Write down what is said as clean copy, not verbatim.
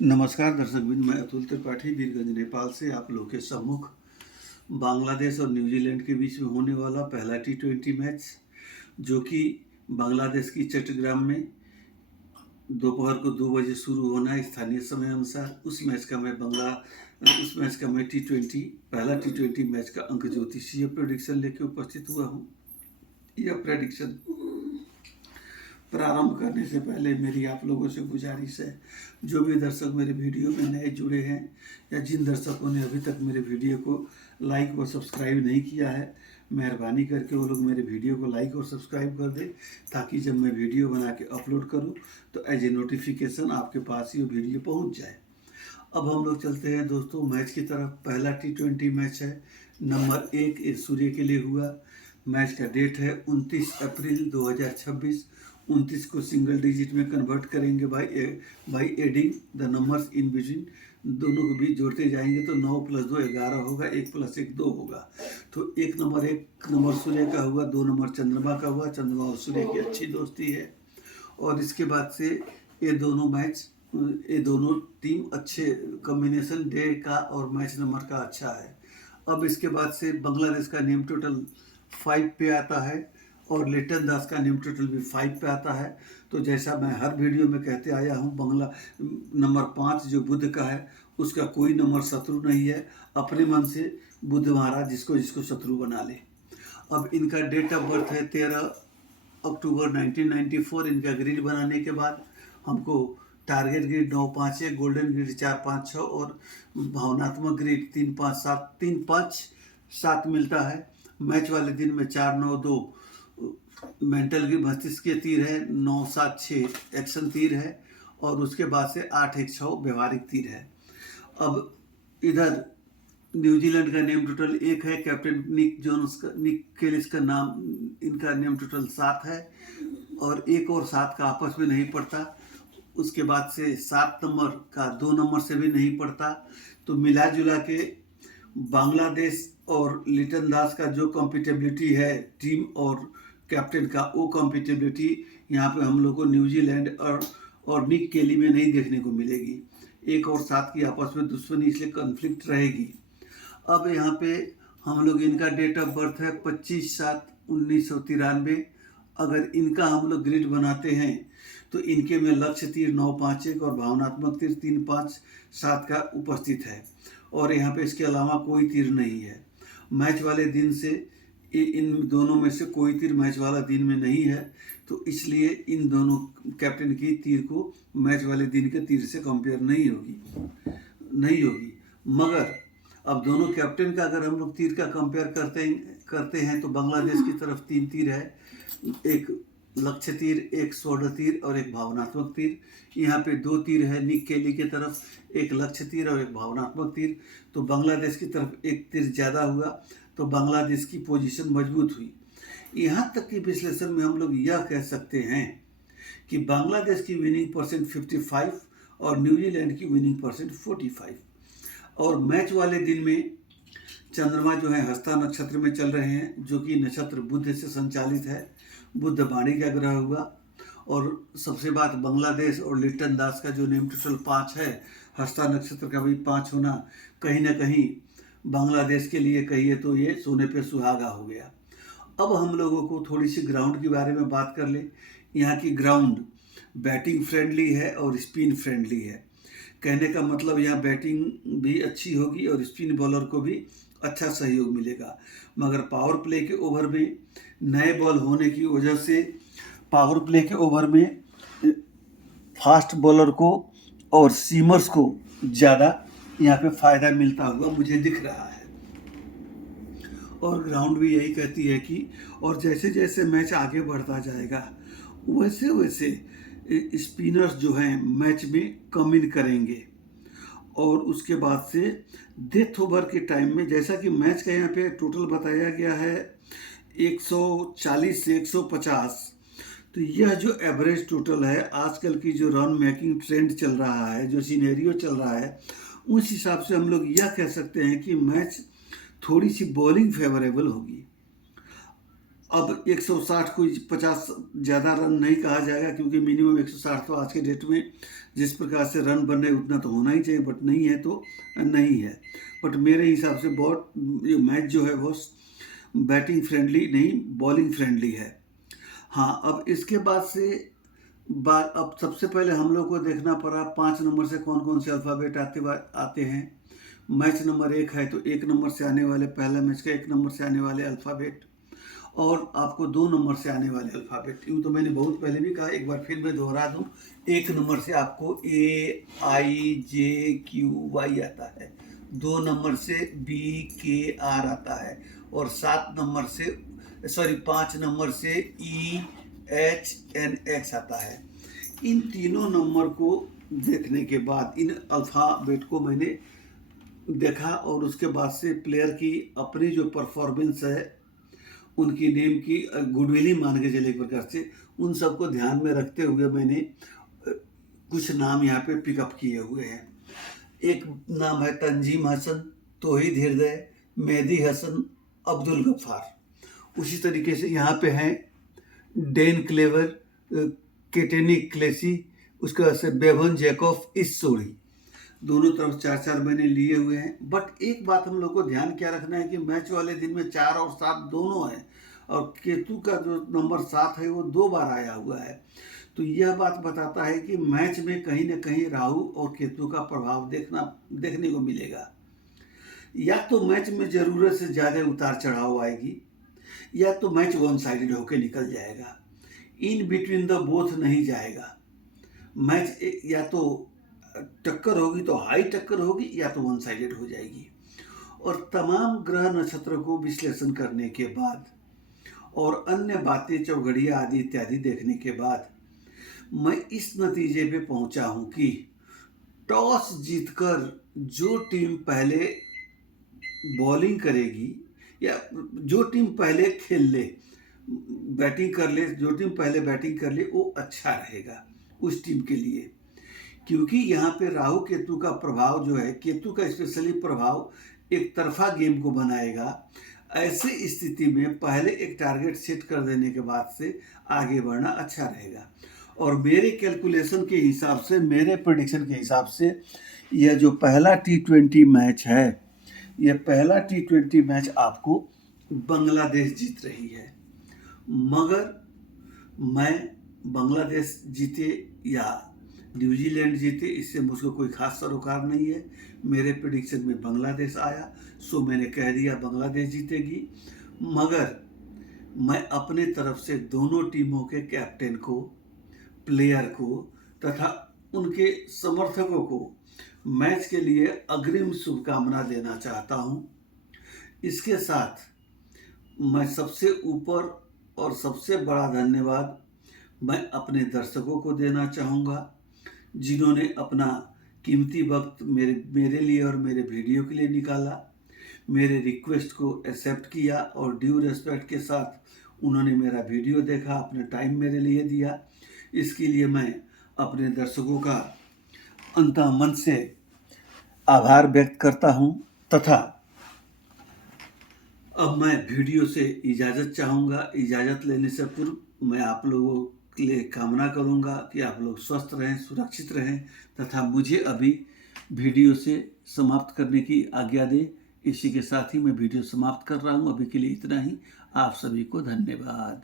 नमस्कार दर्शकबिन, मैं अतुल त्रिपाठी वीरगंज नेपाल से आप लोग के सम्मुख बांग्लादेश और न्यूजीलैंड के बीच में होने वाला पहला T20 मैच, जो कि बांग्लादेश की चट्टग्राम में दोपहर को 2 बजे शुरू होना है स्थानीय समय अनुसार। उस मैच का मैं T20 पहला T20 मैच का अंक ज्योतिषीय प्रेडिक्शन लेके उपस्थित हुआ हूँ। यह प्रेडिक्शन प्रारंभ करने से पहले मेरी आप लोगों से गुजारिश है, जो भी दर्शक मेरे वीडियो में नए जुड़े हैं या जिन दर्शकों ने अभी तक मेरे वीडियो को लाइक व सब्सक्राइब नहीं किया है, मेहरबानी करके वो लोग मेरे वीडियो को लाइक और सब्सक्राइब कर दें, ताकि जब मैं वीडियो बना के अपलोड करूं तो एज ए नोटिफिकेशन आपके पास ये वीडियो पहुंच जाए। अब हम लोग चलते हैं दोस्तों मैच की तरफ। पहला T20 मैच है, नंबर 1 सूर्य के लिए हुआ। मैच का डेट है 29 अप्रैल 2026। 29 को सिंगल डिजिट में कन्वर्ट करेंगे by adding the numbers in between. दोनों के बीच जोड़ते जाएंगे तो 9 + 2 11 होगा, 1 + 1 2 होगा। तो एक नंबर सूर्य का हुआ, 2 नंबर चंद्रमा का हुआ। चंद्रमा और सूर्य की अच्छी दोस्ती है और इसके बाद से ये दोनों टीम अच्छे कॉम्बिनेशन डे का और मैच नंबर का अच्छा है। अब इसके बाद से बांग्लादेश का नेम टोटल 5 पे आता है और लिटन दास का नेम टोटल भी 5 पे आता है। तो जैसा मैं हर वीडियो में कहते आया हूँ, नंबर 5 जो बुध का है, उसका कोई नंबर शत्रु नहीं है। अपने मन से बुध महाराज जिसको जिसको शत्रु बना ले। अब इनका डेट ऑफ बर्थ है 13 अक्टूबर 1994। इनका ग्रिड बनाने के बाद हमको टारगेट ग्रिड 951, गोल्डन ग्रिड 456 और भावनात्मक ग्रिड 357 मिलता है। मैच वाले दिन में 492 मेंटल ग्रिड मस्तिष्क के तीर है, 976 एक्शन तीर है और उसके बाद से 816 व्यवहारिक तीर है। अब इधर न्यूजीलैंड का नेम टोटल 1 है। कैप्टन निक केलिस का नाम, इनका नेम टोटल 7 है और 1 और 7 का आपस में नहीं पड़ता। उसके बाद से 7 नंबर का 2 नंबर से भी नहीं पड़ता। तो मिला जुला के बांग्लादेश और लिटन दास का जो कॉम्पिटेबिलिटी है टीम और कैप्टन का, वो कॉम्पिटेबिलिटी यहाँ पे हम लोग को न्यूजीलैंड और निक केली में नहीं देखने को मिलेगी। 1 और 7 की आपस में दुश्मनी, इसलिए कॉन्फ्लिक्ट रहेगी। अब यहाँ पे हम लोग, इनका डेट ऑफ बर्थ है 25/7/1993। अगर इनका हम लोग ग्रिड बनाते हैं तो इनके में लक्ष्य तीर 951 और भावनात्मक तीर 357 का उपस्थित है और यहाँ पे इसके अलावा कोई तीर नहीं है। मैच वाले दिन से इन दोनों में से कोई तीर मैच वाला दिन में नहीं है, तो इसलिए इन दोनों कैप्टन की तीर को मैच वाले दिन के तीर से कंपेयर नहीं होगी। मगर अब दोनों कैप्टन का अगर हम लोग तीर का कंपेयर करते हैं तो बांग्लादेश की तरफ 3 तीर है, एक लक्ष्य तीर, एक स्वर्ण तीर और एक भावनात्मक तीर। यहाँ पे 2 तीर है निक केली की तरफ, एक लक्ष्य तीर और एक भावनात्मक तीर। तो बांग्लादेश की तरफ एक तीर ज़्यादा हुआ, तो बांग्लादेश की पोजीशन मजबूत हुई। यहाँ तक कि विश्लेषण में हम लोग यह कह सकते हैं कि बांग्लादेश की विनिंग परसेंट 55 और न्यूजीलैंड की विनिंग परसेंट 45। और मैच वाले दिन में चंद्रमा जो है हस्ता नक्षत्र में चल रहे हैं, जो कि नक्षत्र बुध से संचालित है। बुध वाणी का ग्रह हुआ। और सबसे बात, बांग्लादेश और लिटन दास का जो नेम टोटल 5 है, हस्ता नक्षत्र का भी 5 होना कहीं ना कहीं बांग्लादेश के लिए कहिए तो ये सोने पे सुहागा हो गया। अब हम लोगों को थोड़ी सी ग्राउंड के बारे में बात कर ले। यहाँ की ग्राउंड बैटिंग फ्रेंडली है और स्पिन फ्रेंडली है। कहने का मतलब यहाँ बैटिंग भी अच्छी होगी और स्पिन बॉलर को भी अच्छा सहयोग मिलेगा। मगर पावर प्ले के ओवर में नए बॉल होने की वजह से पावर प्ले के ओवर में फास्ट बॉलर को और सीमर्स को ज़्यादा यहाँ पे फ़ायदा मिलता हुआ मुझे दिख रहा है। और ग्राउंड भी यही कहती है कि और जैसे जैसे मैच आगे बढ़ता जाएगा वैसे वैसे स्पिनर्स जो हैं मैच में कम इन करेंगे। और उसके बाद से डेथ ओवर के टाइम में, जैसा कि मैच का यहाँ पे टोटल बताया गया है 140 से 150, तो यह जो एवरेज टोटल है, आजकल की जो रन मेकिंग ट्रेंड चल रहा है, जो सिनेरियो चल रहा है, उस हिसाब से हम लोग यह कह सकते हैं कि मैच थोड़ी सी बॉलिंग फेवरेबल होगी। अब 160 को 50 ज़्यादा रन नहीं कहा जाएगा, क्योंकि मिनिमम 160 तो आज के डेट में जिस प्रकार से रन बन रहे उतना तो होना ही चाहिए, बट नहीं है तो नहीं है। बट मेरे हिसाब से बहुत ये मैच जो है वो बैटिंग फ्रेंडली नहीं, बॉलिंग फ्रेंडली है। हाँ, अब इसके बाद से अब सबसे पहले हम लोग को देखना पड़ा 5 नंबर से कौन कौन से अल्फ़ाबेट आते हैं। मैच नंबर 1 है तो 1 नंबर से आने वाले, पहला मैच का 1 नंबर से आने वाले अल्फ़ाबेट, और आपको 2 नंबर से आने वाले अल्फ़ाबेट। यूँ तो मैंने बहुत पहले भी कहा, एक बार फिर मैं दोहरा दूँ। 1 नंबर से आपको AIJQY आता है, 2 नंबर से BKR आता है, और 5 नंबर से EHNX आता है। इन तीनों नंबर को देखने के बाद इन अल्फ़ाबेट को मैंने देखा, और उसके बाद से प्लेयर की अपनी जो परफॉर्मेंस है, उनकी नेम की गुडविल ही मान के चले एक प्रकार से, उन सबको ध्यान में रखते हुए मैंने कुछ नाम यहाँ पे पिकअप किए हुए हैं। एक नाम है तंजीम हसन, तौहीद हृदय, मेहदी हसन, अब्दुल गफ्फार। उसी तरीके से यहाँ पे हैं डेन क्लेवर, केटेनी क्लेसी, उसके बाद से बेवन जैकॉफ, इस्सोड़ी। दोनों तरफ 4-4 मैंने लिए हुए हैं। बट एक बात हम लोग को ध्यान क्या रखना है कि मैच वाले दिन में 4 और 7 दोनों हैं, और केतु का जो नंबर 7 है वो 2 बार आया हुआ है। तो यह बात बताता है कि मैच में कहीं ना कहीं राहु और केतु का प्रभाव देखने को मिलेगा। या तो मैच में ज़रूरत से ज़्यादा उतार चढ़ाव आएगी, या तो मैच वन साइडेड होकर निकल जाएगा। इन बिटवीन द बोथ नहीं जाएगा। मैच या तो टक्कर होगी तो हाई टक्कर होगी, या तो वन साइडेड हो जाएगी। और तमाम ग्रह नक्षत्र को विश्लेषण करने के बाद और अन्य बातें, चौघड़ियाँ आदि इत्यादि देखने के बाद मैं इस नतीजे पे पहुंचा हूं कि टॉस जीतकर जो टीम पहले बॉलिंग करेगी, या जो टीम पहले खेल ले, बैटिंग कर ले, जो टीम पहले बैटिंग कर ले, वो अच्छा रहेगा उस टीम के लिए। क्योंकि यहाँ पे राहु केतु का प्रभाव जो है, केतु का स्पेशली प्रभाव एक तरफा गेम को बनाएगा। ऐसे स्थिति में पहले एक टारगेट सेट कर देने के बाद से आगे बढ़ना अच्छा रहेगा। और मेरे कैलकुलेशन के हिसाब से, मेरे प्रेडिक्शन के हिसाब से, यह जो पहला T20 मैच है, यह पहला T20 मैच आपको बांग्लादेश जीत रही है। मगर मैं बांग्लादेश जीते या न्यूजीलैंड जीते, इससे मुझको कोई खास सरोकार नहीं है। मेरे प्रेडिक्शन में बांग्लादेश आया, सो मैंने कह दिया बांग्लादेश जीतेगी। मगर मैं अपने तरफ से दोनों टीमों के कैप्टन को, प्लेयर को तथा उनके समर्थकों को मैच के लिए अग्रिम शुभकामना देना चाहता हूं। इसके साथ मैं सबसे ऊपर और सबसे बड़ा धन्यवाद मैं अपने दर्शकों को देना चाहूँगा, जिन्होंने अपना कीमती वक्त मेरे लिए और मेरे वीडियो के लिए निकाला, मेरे रिक्वेस्ट को एक्सेप्ट किया, और ड्यू रेस्पेक्ट के साथ उन्होंने मेरा वीडियो देखा, अपना टाइम मेरे लिए दिया। इसके लिए मैं अपने दर्शकों का अंतः मन से आभार व्यक्त करता हूं, तथा अब मैं वीडियो से इजाज़त चाहूँगा। इजाज़त लेने से पूर्व मैं आप लोगों के लिए कामना करूँगा कि आप लोग स्वस्थ रहें, सुरक्षित रहें, तथा मुझे अभी वीडियो से समाप्त करने की आज्ञा दें। इसी के साथ ही मैं वीडियो समाप्त कर रहा हूँ। अभी के लिए इतना ही। आप सभी को धन्यवाद।